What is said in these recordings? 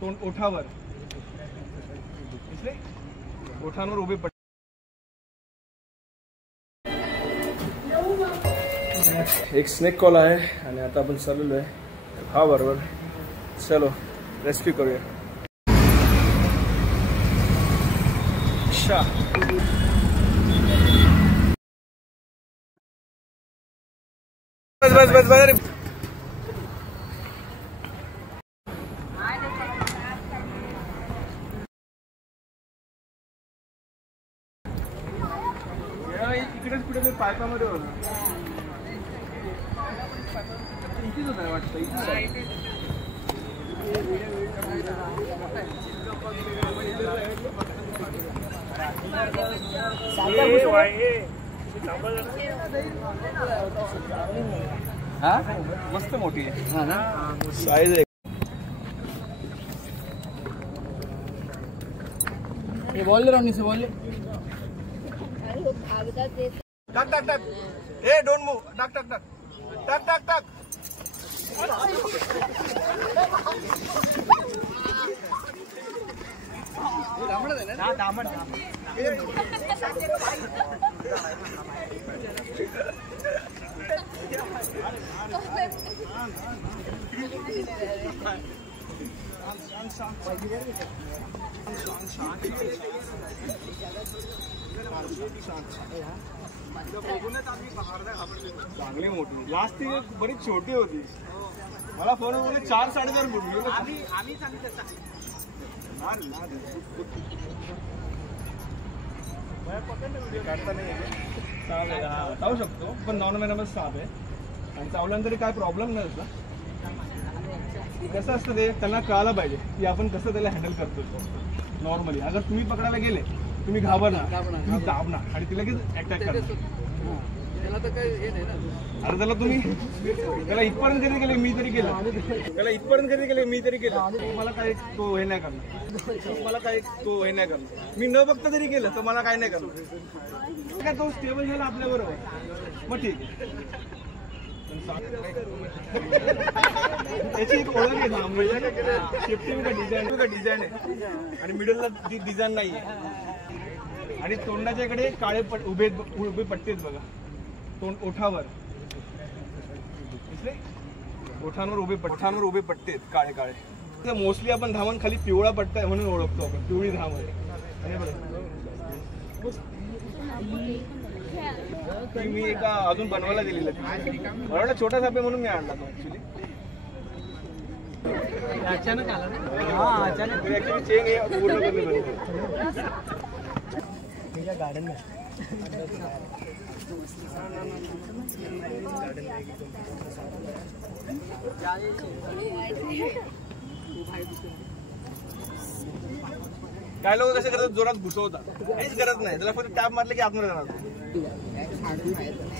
तोंड ओठावर, इसलिए ओठांवर उभे पडले. एक स्नेक कॉल आहे आणि आता आपण चाललेलो आहे हा बरोबर. चलो रेस्क्यू करूया. बस बस बस बस. इकडेच कुठे पायपामध्ये होता. इथेच होता वाटतं. हा मस्त मोठी आहे. हा ना साईज आहे. ये बोल रहा हूँ से बोल. टाक टाक टाक. ए डोंट मूव. टाक टाक टाक टाक टाक टाक. चांगली मोठी. लास्ट ती बरीच छोटी होती. मला फोन मध्ये 4-4.5 फूट. आम्ही काढता नाही चावू शकतो पण 9 महिन्यामध्ये साप आहे आणि चावल्यानंतर काय प्रॉब्लेम नाही असला. कसं असतं ते त्यांना कळायला पाहिजे की आपण कसं त्याला हँडल करतो. नॉर्मली अगर तुम्ही पकडायला गेले तुम्ही घाबरणार, तुम्ही दाबणार आणि ती लगेच अटॅक करणार. अरे त्याला तुम्ही त्याला इथपर्यंत जरी गेले मी तरी केलं, त्याला इथपर्यंत जरी गेले मी तरी केलं, मला काय तो हे नाही करणार. मला काय तो हे नाही करणार. मी न बघता जरी केलं तर मला काय नाही करणार. काय तो स्टेबल झाला आपल्या बरोबर मग ठीक आहे. त्याची एक ओळख आहे ना म्हणजे शिफ्टिंग का डिझाईन आहे आणि मिडलला डिझाईन नाही आहे आणि तोंडाच्या इकडे काळे उभे पट्टे आहेत बघा. तोंड ओठावर, ओठांवर उभे पट्टे आहेत काळे काळे. मोस्टली आपण धामण खाली पिवळा पट्टा आहे म्हणून ओळखतो आपण पिवळी धामण. मी एका अजून बनवायला दिलेलं मला छोटा साप आहे म्हणून मी आणला तो. ऍक्च्युली अचानक आला ना. अचानक ऍक्च्युली चेन हे पूर्ण गार्डन में काय लोक कसे करतात जोरात घुसवतात. काहीच गरज नाही त्याला. फक्त टॅप मारले की आतमध्ये जाणार.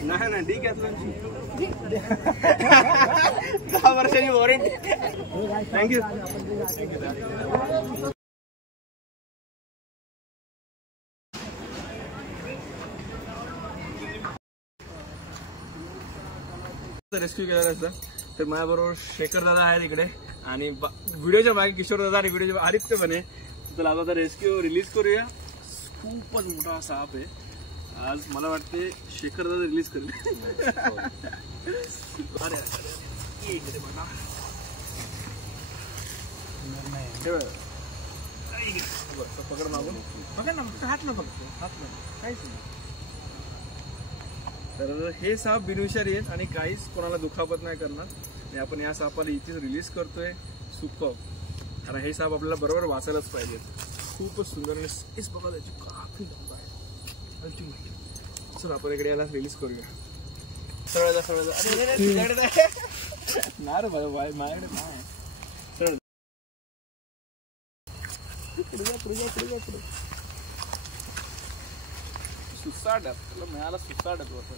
नाही नाही ठीक आहे. 10 वर्षांची वॉरंटी. थँक्यू. रेस्क्यू केलेला असता तर माझ्याबरोबर शेखर दादा आहेत इकडे आणि व्हिडिओच्या मागे किशोर दादा आणि व्हिडिओच्या आदित्य पण आहे. तर आता रेस्क्यू रिलीज करूया. खूपच मोठा साप आहे. आज मला वाटते शेखर दादा रिलीज करेल. अरे पकड मागून बघा ना. हात ना फक्त हात ना काहीच नाही. तर हे साप बिनविषारी आहेत आणि काहीच कोणाला दुखापत नाही करणार. आणि आपण या सापाला इथेच रिलीज करतोय. सुपर. कारण हे साप आपल्याला बरोबर वाचायलाच पाहिजे. खूपच सुंदर आणि साईज बघा त्याची काफी लंबा आहे. अल्टिमेट. चल आपण इकडे याला रिलीज करूया. सरळ जा सरळ जा. ना रे बाय माझ्याकडे नाही. सरळ पुढे सुसाट त्याला मिळाला. सुसाट होता.